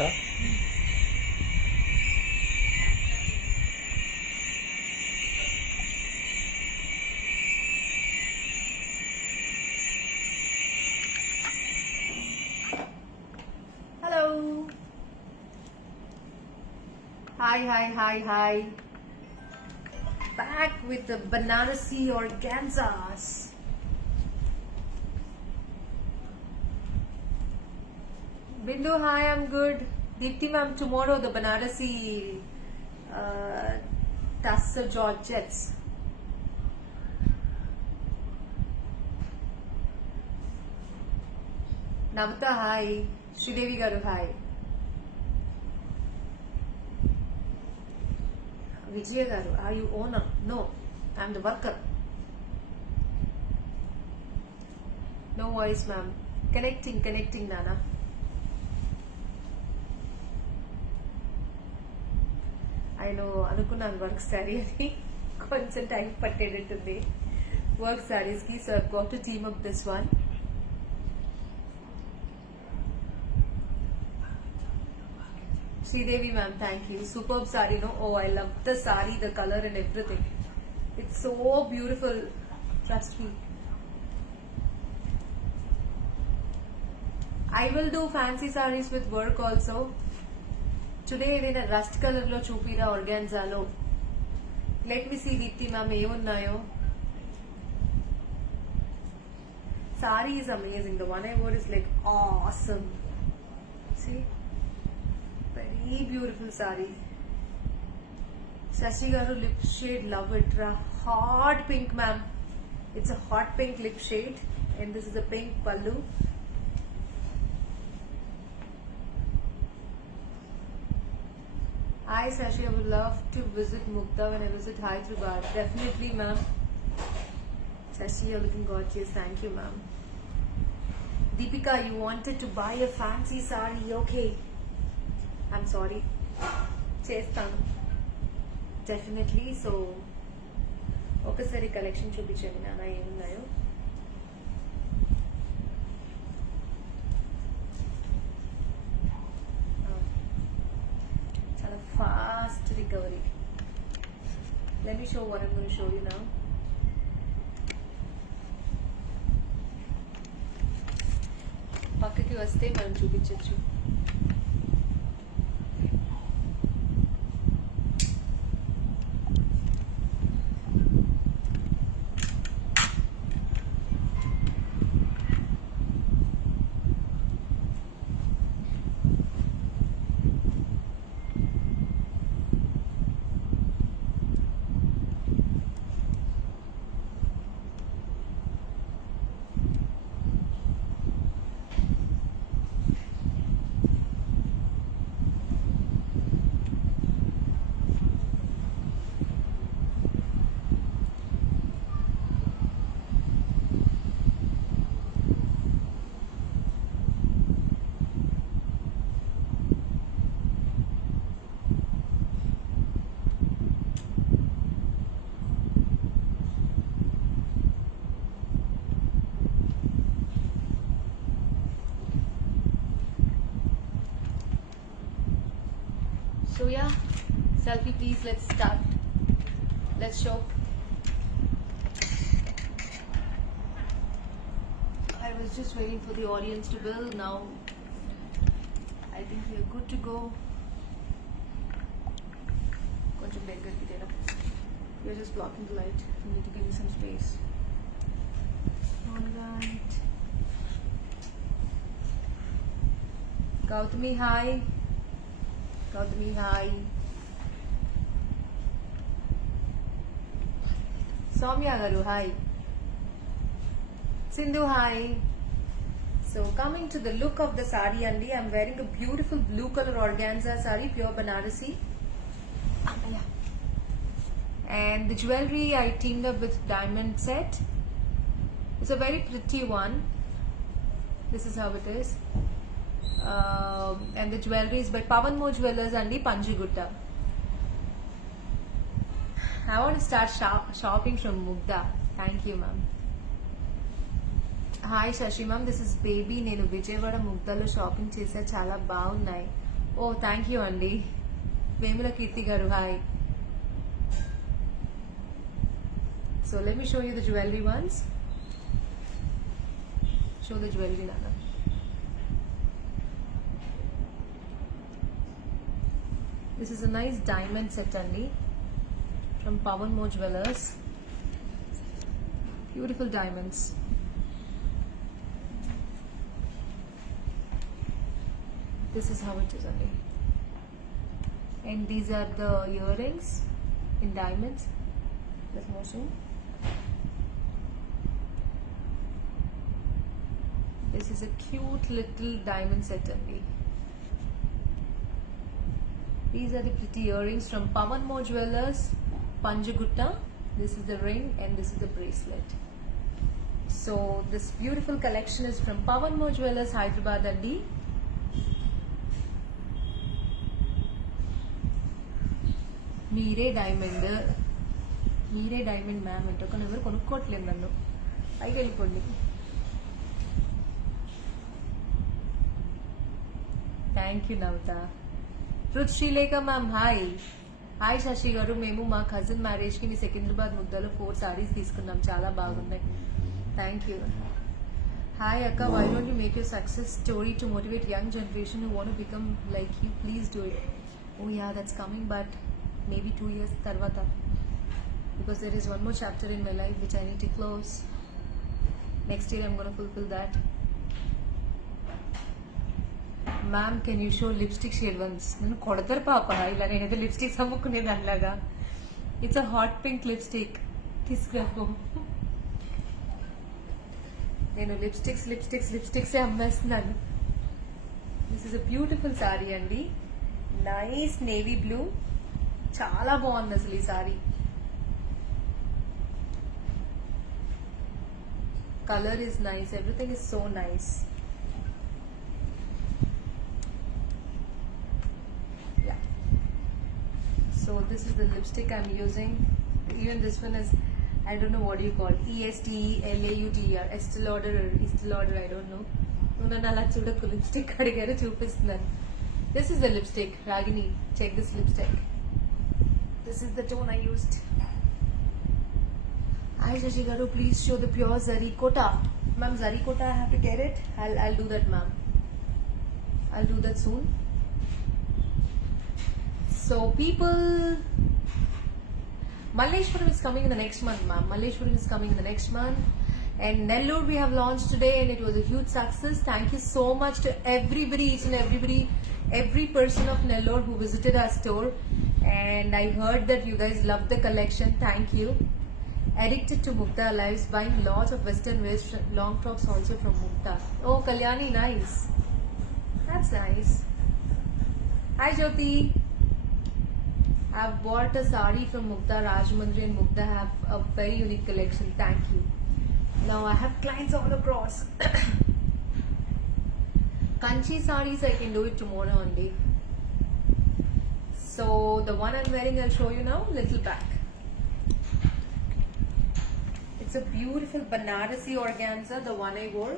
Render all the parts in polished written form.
చూపిస్తా. Hello. Hi. Back with the Banarasi organzas. Bindu, hi, I'm good. Deepthi ma'am, tomorrow the Banarasi Tussar Georgettes. Namta, hi. Sridevi garu, hi. Vijay garu, are you owner? No, I'm the worker. No voice, ma'am. Connecting, Nana. I know, అనుకున్నాను work sari అని కొంచెం time పట్టేటట్టుంది work saris కి. So I've got to team up this one. Sridevi ma'am, thank you. Superb saree, no? Oh, I love the saree, the color and everything. It's so beautiful. Trust me. I will do fancy sarees with work also. Today నేను rust colour లో చూపిరా ఆర్గాన్జాలో. Let me see Deepti ma'am ఏమున్నాయో. Sari is amazing. The one I wore is like awesome. See very beautiful sari. Sashi గారు lip shade love it రా. Hot pink ma'am. It's a hot pink lip shade and this is a pink pallu. Hi Sashi, I would love to visit Mukta when I visit Hyderabad. Definitely, ma'am. Sashi, you're looking gorgeous. Thank you, ma'am. Deepika, you wanted to buy a fancy sari. Okay. I'm sorry. Chestanu. Definitely. So, ఒకసారి collection చూపించండి నాన్న ఏమున్నాయో. Fast recovery. Let me show what I'm going to show you now. పక్కకి వస్తే మనం చూపించచ్చు. So yeah, selfie please, let's start. Let's show. I was just waiting for the audience to build. Now I think we are good to go. Koncham beggar kitera. You're just blocking the light. You need to give me some space. Alright. Gautami, hi. Gautami, hi. Soumya garu, hi. Sindhu, hi. So coming to the look of the sari andi, I'm wearing a beautiful blue color organza sari, pure Banarasi. And the jewelry I teamed up with diamond set. It's a very pretty one. This is how it is. And the jewelry is by Pavan Mo Jewelers and Panjigutta. I want to start shopping from Mugda. Thank you, ma'am. Hi Shashi ma'am, this is baby. నేను Vijayawada ముగ్ధలో shopping చేసా, చాలా బాగున్నాయి. Oh, thank you, Andy. Vemula Kirti Garu, hi. So let me show you the jewelry ones. Show the jewelry, Nana. This is a nice diamond set, Andy, from Pawan Mo Jewelers. Beautiful diamonds. This is how it is, Andy. And these are the earrings in diamonds. Let's motion. This is a cute little diamond set, Andy. These are the pretty earrings from Pawan Mo Jewelers, Panjagutta. This is the ring and this is the bracelet. So this beautiful collection is from Pawan Mo Jewelers, Hyderabad, Andy. మీరే diamond ma'am అంటే కానీ ఎవరు కొనుక్కోవట్లేదు నన్ను. పైకి వెళ్ళిపోండి. Thank you Navata. Ruth Srilekha ma'am hi. Hi Shashi garu, మేము మా కజిన్ మ్యారేజ్కి మీ సికింద్రాబాద్ ముద్దలో 4 sarees తీసుకున్నాం, చాలా బాగున్నాయి. Thank you. హాయ్ అక్క, why don't you make your success story to motivate young generation who want to become like you? Please do it. Oh yeah, that's coming, but maybe 2 years tarvata, because there is one more chapter in my life which I need to close. Next year I'm going to fulfill that. Ma'am, can you show lipstick shade ones? Nanu kodataru papa ila nenade lipstick amukune danlaga. It's a hot pink lipstick. Tisgrapo. Nenu lipsticks అమ్మేస్తున్నాను. This is a beautiful saree అండి. Nice navy blue. చాలా బాగుంది అసలు ఈ sorry. Colour is nice, everything is so nice. So this is the lipstick I'm using. Even this one is, I don't know what you call, ESTELAUTER, Estee Lauder or Estee Lauder, I don't know. నన్ను అలా చూడకు, lipstick అడిగారు చూపిస్తున్నాను. This is the lipstick, Ragini, check this lipstick. This is the tone I used. Hi Shashi Garu, please show the pure zari kota. Ma'am, zari kota I have to get it. I'll do that, ma'am. I'll do that soon. So people, Malleshwaram is coming in the next month, ma'am. Malleshwaram is coming in the next month. And Nellore we have launched today and it was a huge success. Thank you so much to everybody, each and every person of Nellore who visited our store. And I heard that you guys loved the collection. Thank you. Addicted to Mukta Lives, buying lots of western wears, long frocks also from Mukta. Oh, Kalyani, nice. That's nice. Hi Jyoti. I've bought a sari from Mukta. Rajmundry and Mukta have a very unique collection. Thank you. Now I have clients all across. Kanchi sarees I can do it tomorrow only. So the one I'm wearing I'll show you now, little back. It's a beautiful Banarasi organza, the one I wore.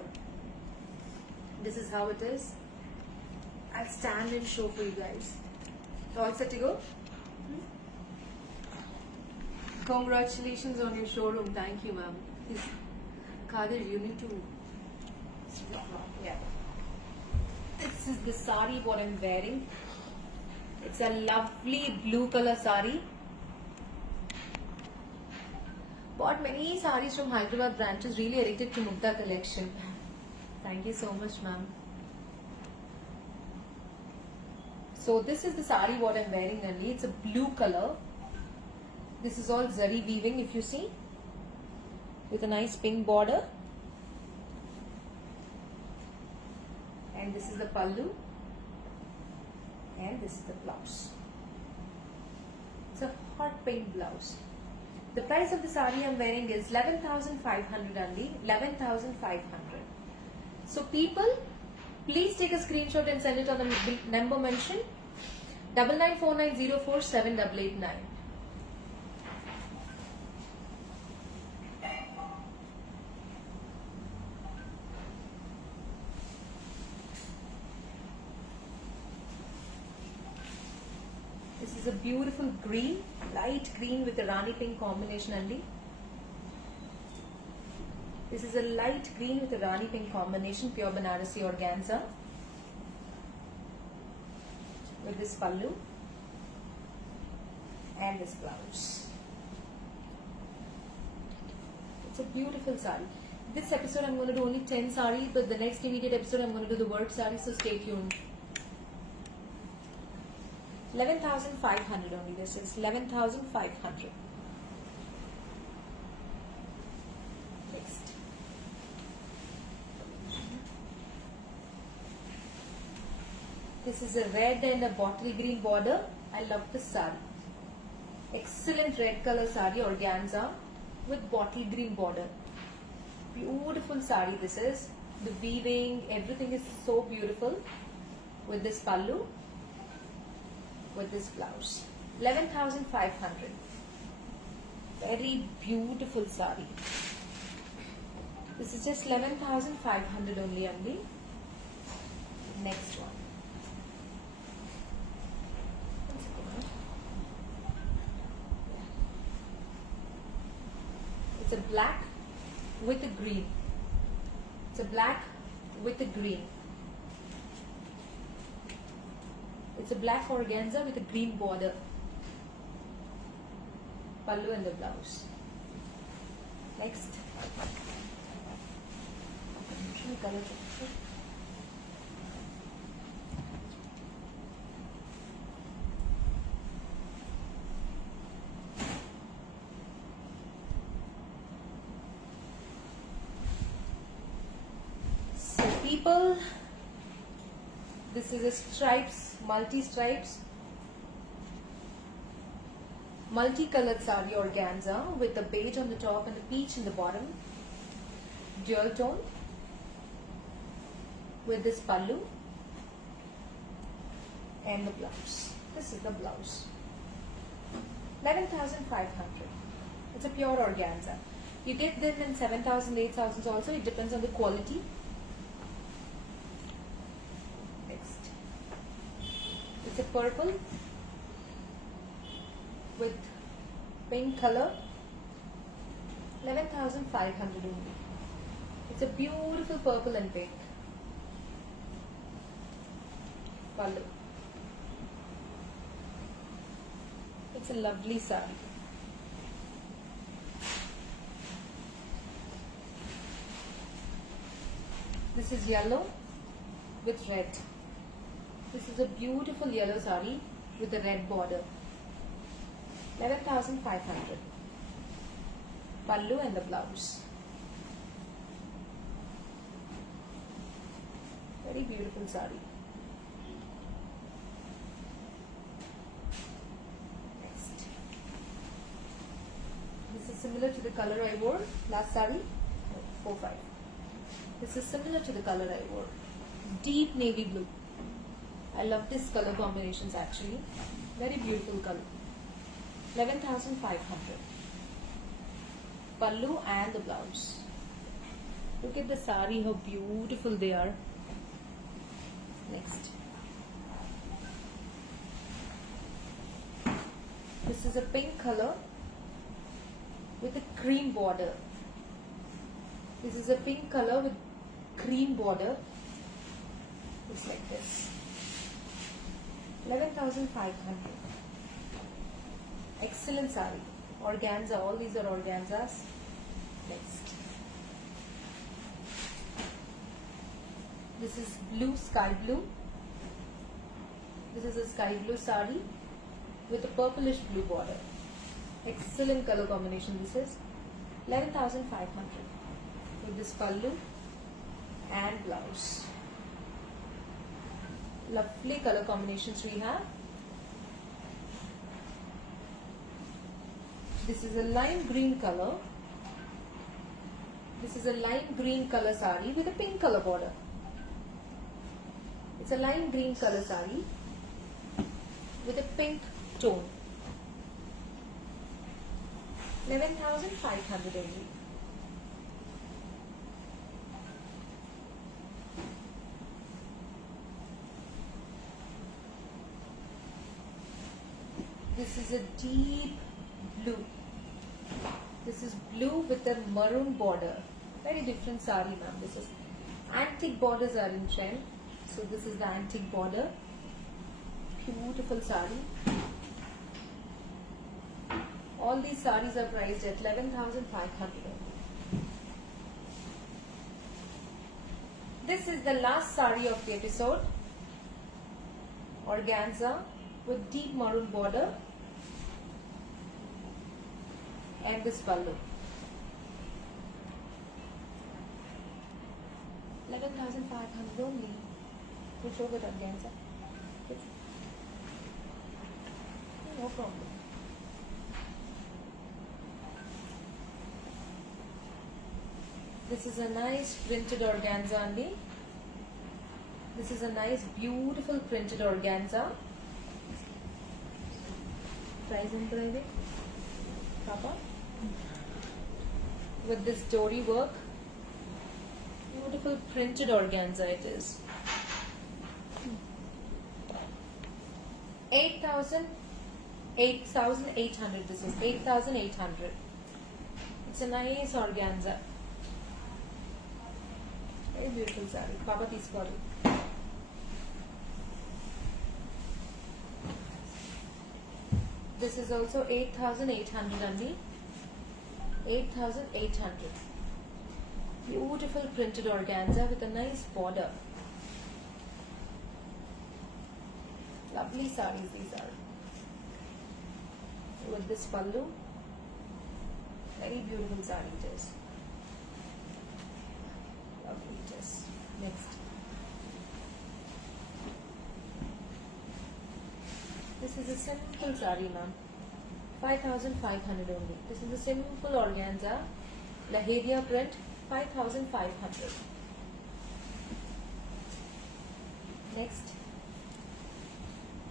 This is how it is. I'll stand and show for you guys. All set to go? Congratulations on your showroom. Thank you, ma'am. Kadir, you need to... Yeah. This is the sari what I'm wearing. It's a lovely blue color sari. Bought many saris from Hyderabad branches. Really addicted to Mukta collection. Thank you so much, ma'am. So this is the sari what I'm wearing, Nalli. It's a blue color. This is all zari weaving, if you see, with a nice pink border. And this is the pallu. And this is the blouse. It's a hot pink blouse. The price of the sari I'm wearing is 11,500 only. 11,500. So people, please take a screenshot and send it on the number mentioned, 9949047889. This is a beautiful green, light green with a Rani pink combination, Andy. This is a light green with a Rani pink combination, pure Banarasi organza. With this pallu and this blouse. It's a beautiful sari. This episode I'm going to do only 10 saris, but the next immediate episode I'm going to do the work sari, so stay tuned. 11,500 only. This is 11,500. Next. This is a red and a bottle green border. I love this sari. Excellent red color sari, organza with bottle green border. Beautiful sari this is. The weaving, everything is so beautiful. With this pallu, with this blouse. 11,500. Very beautiful sari. This is just 11,500 only. Next one. It's a black with a green. It's a black with a green. It's a black organza with a green border. Pallu and the blouse. Next. So people, this is a stripes, multi-stripes, multi-colored sari organza with the beige on the top and the peach in the bottom. Dual tone with this pallu and the blouse. This is the blouse. 11,500. It's a pure organza. You get them in 7,000, 8,000 also. It depends on the quality. Next. It's a purple with pink color. 11,500 only. It's a beautiful purple and pink. Pallu. It's a lovely sari. This is yellow with red. This is a beautiful yellow sari with a red border. 11,500. Pallu and the blouse. Very beautiful sari. Next. This is similar to the color I wore last sari. 4-5. This is similar to the color I wore. Deep navy blue. I love this color combinations actually. Very beautiful color. 11,500. Pallu and the blouse. Look at the sari, how beautiful they are. Next. This is a pink color with a cream border. This is a pink color with cream border. Looks like this. 11,500. Excellent sari. Organza. All these are organzas. Next. This is blue, sky blue. This is a sky blue sari with a purplish blue border. Excellent color combination this is. 11,500 with this pallu and blouse. Lovely color combinations we have. This is a lime green color. This is a lime green color sari with a pink color border. It's a lime green color sari with a pink tone. 11,500 only. This is a deep blue. This is blue with a maroon border. Very different sari, ma'am. This is antique borders are in trend. So this is the antique border. Beautiful sari. All these saris are priced at 11,500. This is the last sari of the episode. Organza with deep maroon border and this pallu. 11,500 only. We'll show that organza. No problem. This is a nice printed organza only. This is a nice beautiful printed organza. Price and private. Papa. With this dory work. Beautiful printed organza it is. 8,800. This is 8,800. It's a nice organza. Very beautiful saree. Papa తీసుకోవాలి. This is also 8,800 only. 8,800. Beautiful printed organza with a nice border. Lovely sarees these are. With this pallu. Very beautiful saree it is. Lovely it is. Next. This is a simple saree, ma'am. 5,500 only. This is a simple organza. Laheria print. 5,500. Next.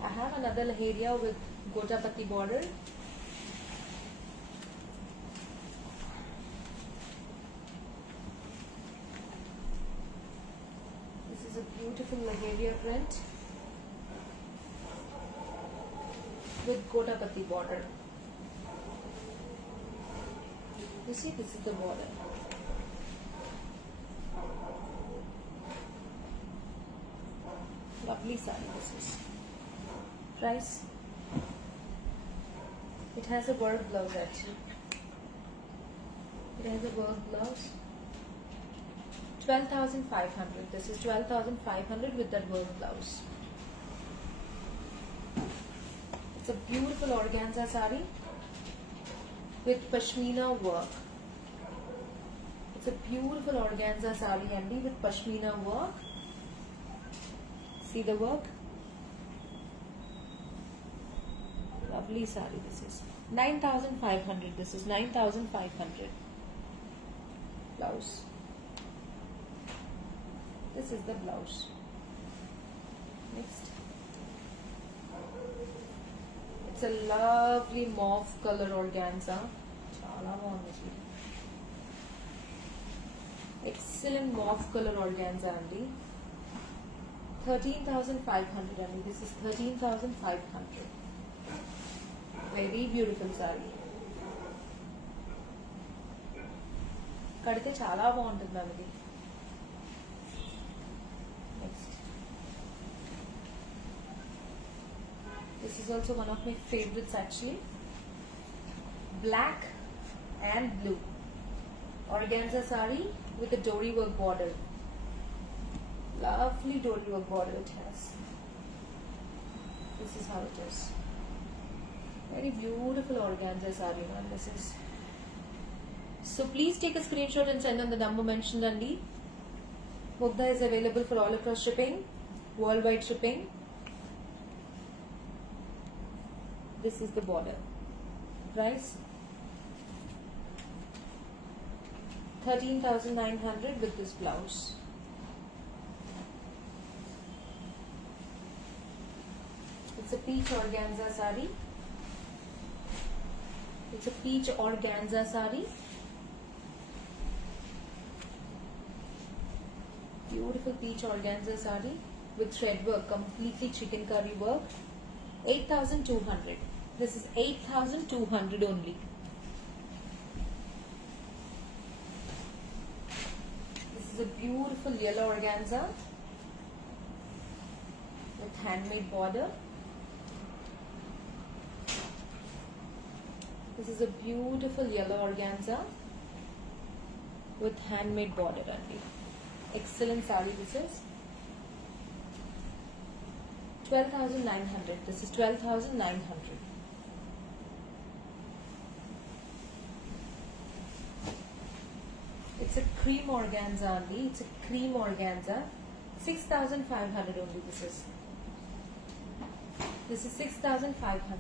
I have another Laheria with Gotapati border. This is a beautiful Laheria print with Gotapati border. You see, this is the border. Lovely saree this is. Price? It has a work blouse actually. It has a work blouse. 12,500. This is 12,500 with that work blouse. It's a beautiful organza saree with pashmina work. It's a beautiful organza saree MD with pashmina work. See the work? Lovely saree this is. 9,500. This is 9,500. Blouse. This is the blouse. Next. It's a lovely mauve color organza. Chala bagundi. Excellent mauve color organza andi. 13,500 andi. This is 13,500. Very beautiful saree. కడితే చాలా బాగుంటుంది ma'am ఇది. Next. This is also one of my favorites actually. Black and blue. Organza saree with a dory work border. Lovely dory work border it has. This is how it is. Very beautiful organza saree, man. This is. So please take a screenshot and send on the number mentioned andi. Mugdha is available for all across shipping, worldwide shipping. This is the border. Price 13,900 with this blouse. It's a peach organza saree. It's a peach organza saree. Beautiful peach organza saree with thread work, completely chikankari work. 8,200. This is 8,200 only. This is a beautiful yellow organza with handmade border. This is a beautiful yellow organza with handmade border only. Excellent saree this is. 12,900. This is 12,900. It's a cream organza only. It's a cream organza. 6,500 only this is. This is 6,500.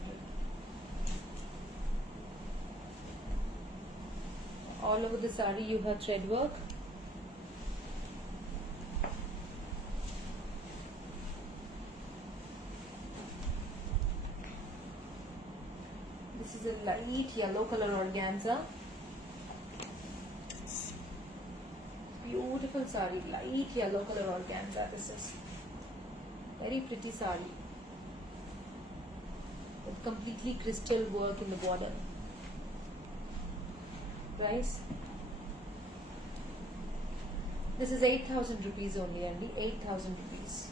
All over the saree you have thread work. This is a light yellow color organza. Beautiful saree, light yellow color organza. This is very pretty saree with completely crystal work in the border. Price. This is 8,000 rupees only, 8,000 rupees.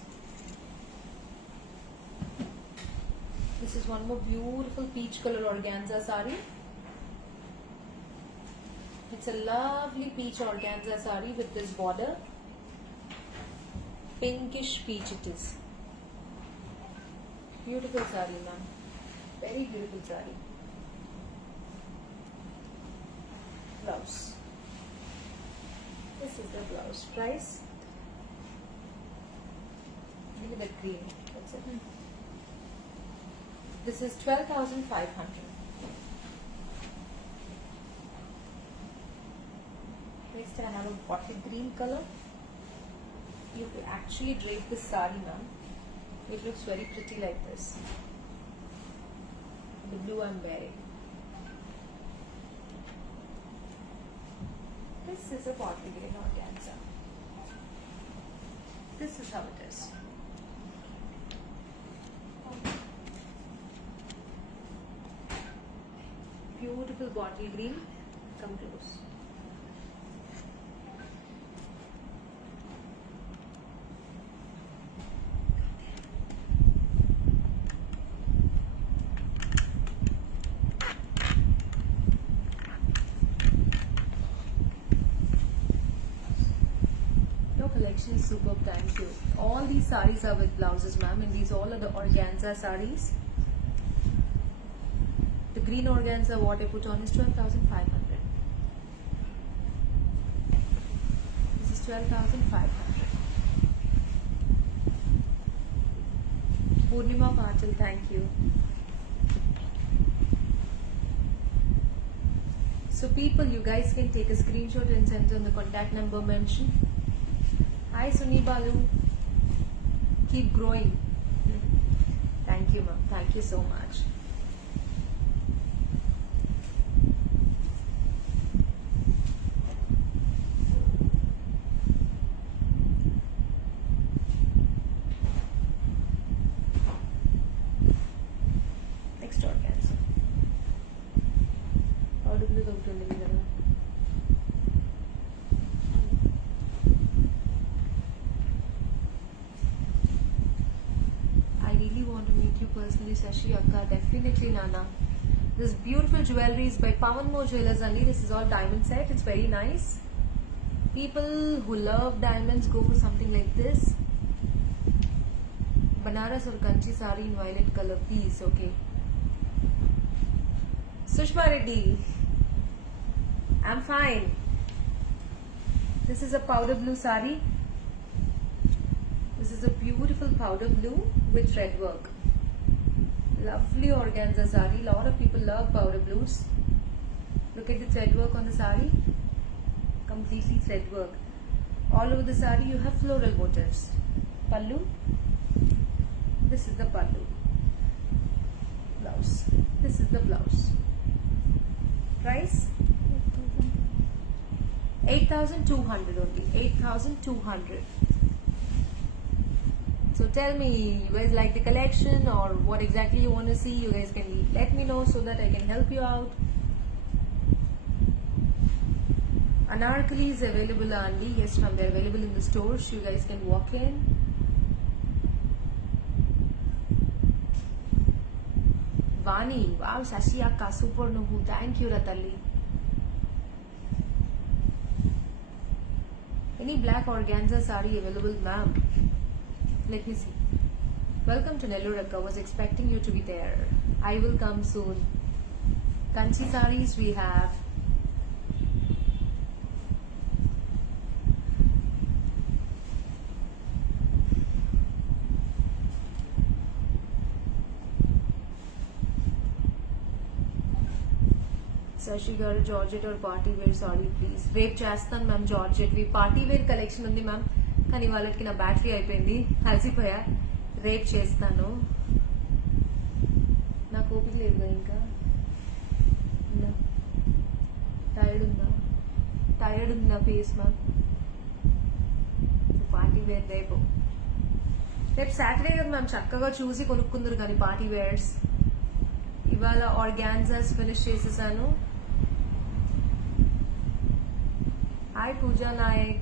This is one more beautiful peach color organza saree. It's a lovely peach organza saree with this border. Pinkish peach it is. Beautiful saree, ma'am. Very beautiful saree. Blouse. This is the blouse. Price? Look at the green. That's it. This is 12,500. Next I have a bottle green color. You have to actually drape this saree now. It looks very pretty like this. The blue I'm wearing. This is a bottle green organza. This is how it is. Beautiful bottle green. Come close. Your collection is superb, thank you. All these sarees are with blouses, ma'am, and these all are the organza sarees. The green organza what I put on is 12,500. This is 12,500. Purnima Patil, thank you. So people, you guys can take a screenshot and send on the contact number mentioned. Hi Suni Balu. Keep growing. Thank you, ma'am. Thank you so much. Next organza. How do you look to me? I really want to meet you personally, Shashi Akka. Definitely, Nana. This beautiful jewelry is by Pawan Mo Jewelers only. This is all diamond set. It's very nice. People who love diamonds go for something like this. Banaras or Kanchi sari in violet color, please. Okay. Sushma Reddy. I'm fine. This is a powder blue sari. This is a beautiful powder blue with thread work. Lovely organza sari. Lot of people love powder blues. Look at the thread work on the sari. Completely thread work. All over the sari you have floral motifs. Pallu. This is the pallu. Blouse. This is the blouse. Price? 8,200 only. 8,200. So tell me, you guys like the collection or what exactly you want to see? You guys can let me know so that I can help you out. Anarkali is available, Andy. Yes, ma'am, they're available in the stores. You guys can walk in. Vani, wow, Sashi akka, super nuhu. Thank you, Ratalli. Any black organza sari available, ma'am? Let me see. Welcome to Nellore Akka. Was expecting you to be there. I will come soon. Kanchi saris we have. Sashi garu Georgette or party wear sorry please. రేపు చేస్తాను ma'am georgette వి party wear collection ఉంది ma'am కానీ వాళ్ళకి నా battery అయిపోయింది కలిసిపోయా రేపు చేస్తాను నాకు ఓపిక లేదు ఇంకా టైర్డ్ ఉంది నా ఫేస్ మ్యామ్ పార్టీ వేర్ రేపు సాటర్డే కదా మ్యామ్ చక్కగా చూసి కొనుక్కుందరు కానీ పార్టీ వేర్స్ ఇవాళ ఆర్గాన్జాస్ ఫినిష్ చేసేసాను hi Pooja Naik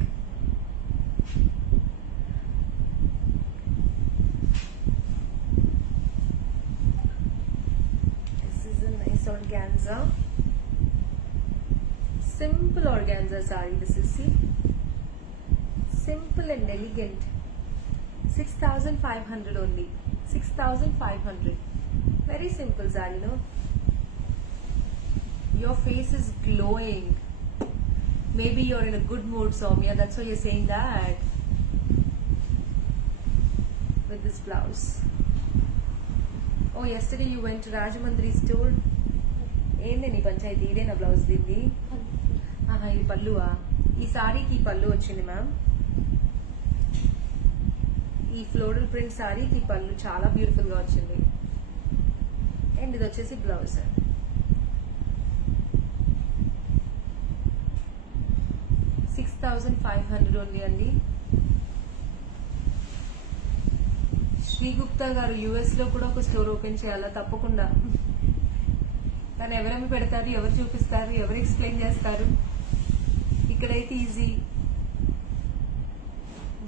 this is a nice organza simple organza saree this is see simple and elegant 6,500 only 6,500 very simple saree no your face is glowing maybe you're in a good mood Soumya that's why you're saying that with this blouse oh yesterday you went to Rajamandri store ఏంది నీ పంచాయతీ ఇదే నా blouse దీన్ని ఇది పల్లువా ఈ సారీకి పల్లు వచ్చింది మ్యామ్ ఈ ఫ్లోరల్ ప్రింట్ సారీకి పల్లు చాలా బ్యూటిఫుల్ గా వచ్చింది అండ్ ఇది వచ్చేసి బ్లౌజ్ 6,500 ఓన్లీ అండి శ్రీ గుప్తా గారు యుఎస్ లో కూడా ఒక స్టోర్ ఓపెన్ చేయాలా తప్పకుండా కానీ ఎవరేమి పెడతారు ఎవరు చూపిస్తారు ఎవరు ఎక్స్ప్లెయిన్ చేస్తారు ఇక్కడైతే easy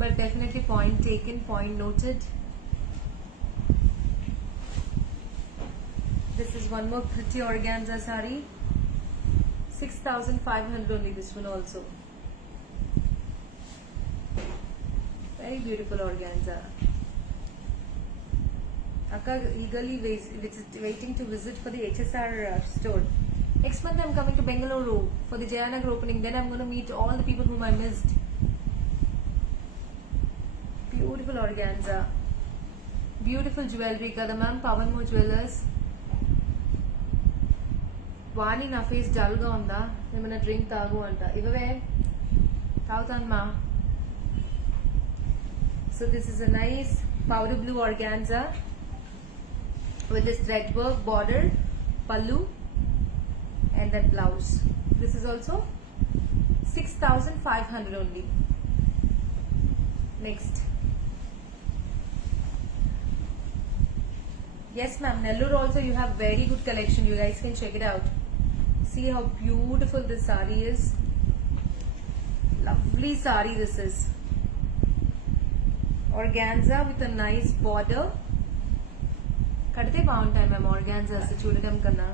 but definitely point taken point noted this is one more pretty organza saree 6,500 only this one also very beautiful organza Akka eagerly waiting to visit for the HSR store next month I'm coming to Bengaluru for the Jayanagar opening then I'm going to meet all the people whom I missed beautiful organza beautiful jewelry kada ma'am Pawan Mo Jewelers వాణి నా face dull గా ఉందా ఏమైనా drink తాగు అంట ఇవే తాగుతాను మా so this is a nice powder blue organza with this thread work border pallu and that blouse this is also 6,500 only next yes ma'am Nellore also you have very good collection you guys can check it out see how beautiful this saree is lovely saree this is organza with a nice border కడితే బాగుంటాయి ma'am organzas చూడడం కన్నా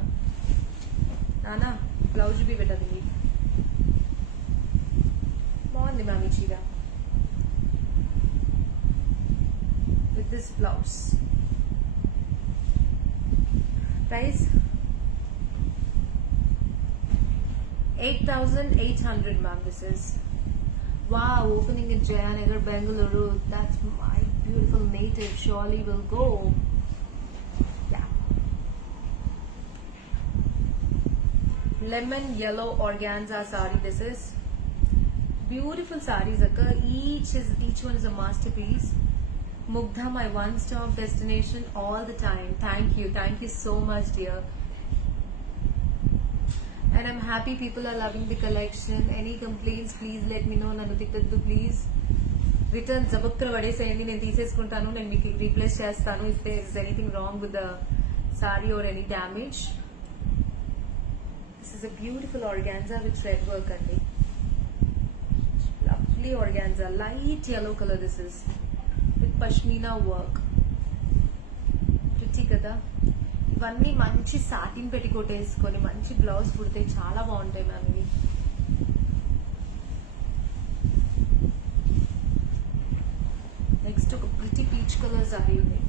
నానా blouse B పెట్టదు మీకు బాగుంది ma'am ఈ చీర with this blouse price 8,800 ma'am this is wow opening in Jayanagar Bengaluru that's my beautiful native surely will go yeah lemon yellow organza saree this is beautiful sarees akka each one is a masterpiece Mugdha my one stop destination all the time thank you so much dear and I'm happy people are loving the collection any complaints please let me know nanu tikkaddu please return జబక్కన పడేసేయండి, నేను తీసేసుకుంటాను, నేను మీకు replace చేస్తాను if there is anything wrong with the sari or any damage. This is a beautiful organza with thread work అండి. Lovely organza, light yellow colour. This is with pashmina work. రుచి కదా. ఇవన్నీ మంచి సాటిన్ పెట్టికోట్ వేసుకొని మంచి బ్లౌజ్ కుడితే చాలా బాగుంటాయి మ్యామ్ ఇవి. నెక్స్ట్ ఒక ప్రిటీ పీచ్ కలర్ సారీ ఉంది.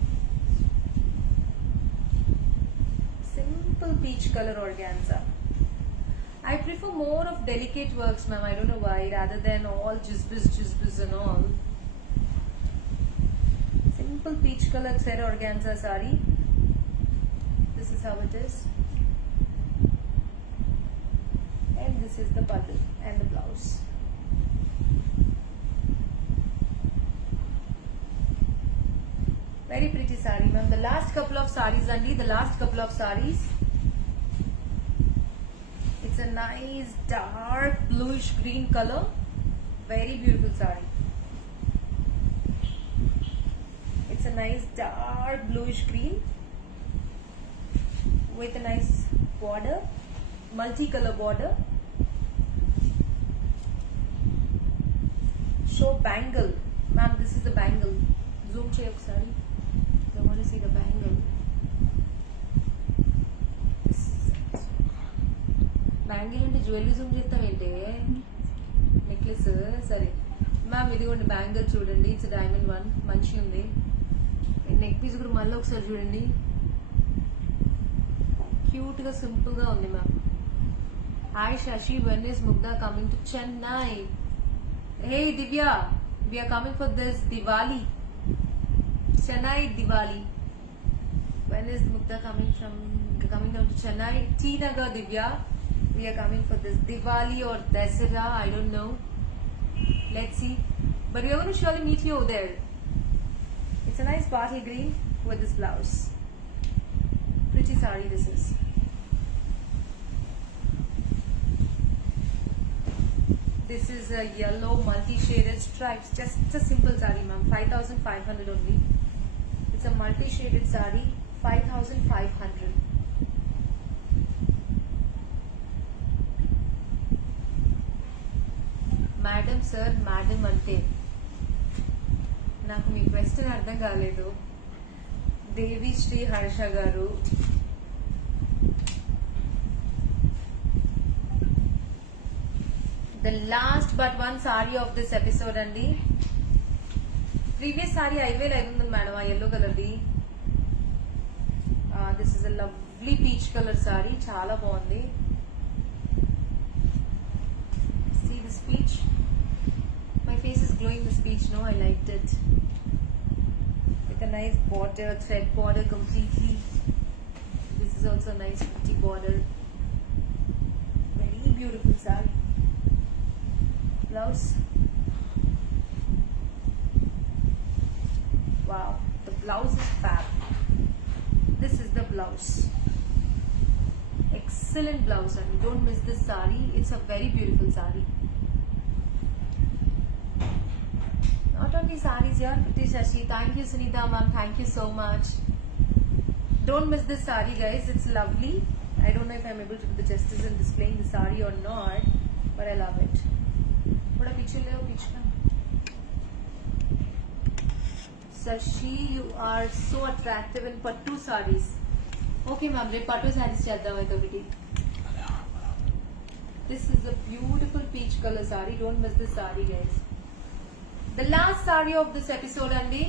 Simple peach colour organza. I prefer more of delicate works, ma'am. I don't know why, rather than all jizbiz and all. Simple peach color thread organza sari. This is how it is. And this is the bundle and the blouse. Very pretty sari, ma'am. The last couple of saris, Andy. The last couple of saris. It's a nice dark bluish green color. Very beautiful sari. It's a nice dark bluish green with a nice border, multicolor border. Show bangle, ma'am. This is the bangle. Zoom check, sorry. I want to see the bangle. Bangle అంటే jewellery Zoom చేస్తామేంటే, necklace. సరే ma'am, ఇదిగోండి bangle చూడండి. It's diamond one, మంచిగా ఉంది. Neck piece కూడా మళ్ళీ ఒకసారి చూడండి, క్యూట్ గా సింపుల్ గా ఉంది ma'am. Hi Shashi, when is Mugdha coming to Chennai? Hey Divya, we are coming for this Diwali, Chennai Diwali. When is Mugdha coming down to Chennai? T Nagar Divya. We are coming for this Diwali or Dasara, I don't know. Let's see. But we are going to surely meet you over there. It's a nice bottle green with this blouse. Pretty sari this is. This is a yellow multi-shaded stripes. Just a simple sari, ma'am. 5,500 only. It's a multi-shaded sari. 5,500. Madam sir, madam అంటే నాకు మీ question అర్థం కాలేదు. దేవి శ్రీ హర్ష గారు, the last but one sorry of this episode అండి. Previous sorry 5,500 madam, ఆ yellow కలర్ది. This is a lovely peach colour sorry, చాలా బాగుంది. See this peach? My face is glowing this peach, no? I liked it. With a nice border, thread border completely. This is also a nice pretty border. Very beautiful saree. Blouse. Wow, the blouse is fab. This is the blouse. Excellent blouse, and don't miss this saree. It's a very beautiful saree. Not only sarees, you're pretty Shashi. Thank you, Sunita ma'am. Thank you so much. Don't miss this saree, guys. It's lovely. I don't know if I'm able to do the justice in displaying the saree or not, but I love it. What a picture, Leo. Picture. Shashi, you are so attractive in pattu sarees. Okay, ma'am. Re pattu sarees cheddam aitho beti. This is a beautiful peach color saree. Don't miss this saree, guys. The last saree of this episode, Andy.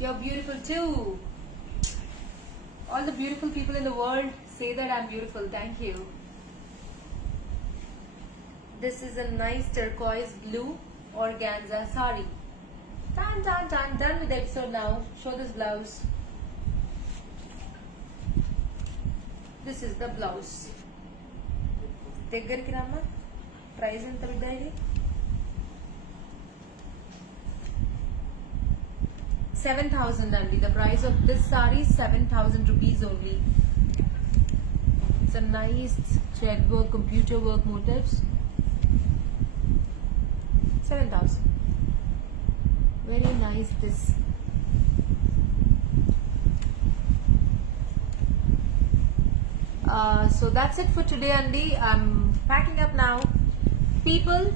You're beautiful too. All the beautiful people in the world say that I'm beautiful. Thank you. This is a nice turquoise blue organza saree. Done with the episode now. Show this blouse. This is the blouse. దగ్గరికి రమ్మా. Price ఎంత బిడ్డ ఇది? 7,000 only. The price of this saree is 7,000 rupees only. It's a nice thread work, computer work motifs. 7,000. Very nice this. So that's it for today, Andy. I'm packing up now. People,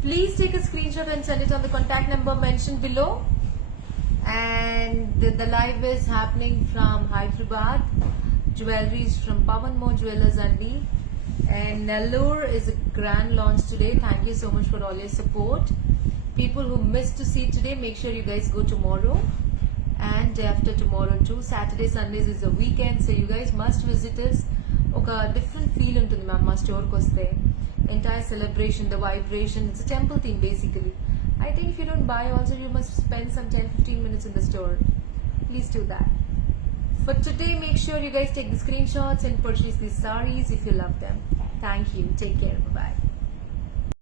please take a screenshot and send it on the contact number mentioned below. And the live is happening from Hyderabad. Jewelry is from Pavan Mo Jewelers, Andy. And Nellore is a grand launch today. Thank you so much for all your support. People who missed to see today, make sure you guys go tomorrow and day after tomorrow too. Saturday, Sundays is a weekend, so you guys must visit us. Oka different feel untundi ma'am ma store ku vaste. Entire celebration, the vibration, it's a temple theme basically. I think if you don't buy also, you must spend some 10-15 minutes in the store. Please do that. For today, make sure you guys take the screenshots and purchase these sarees if you love them. Thank you. Take care. Bye-bye.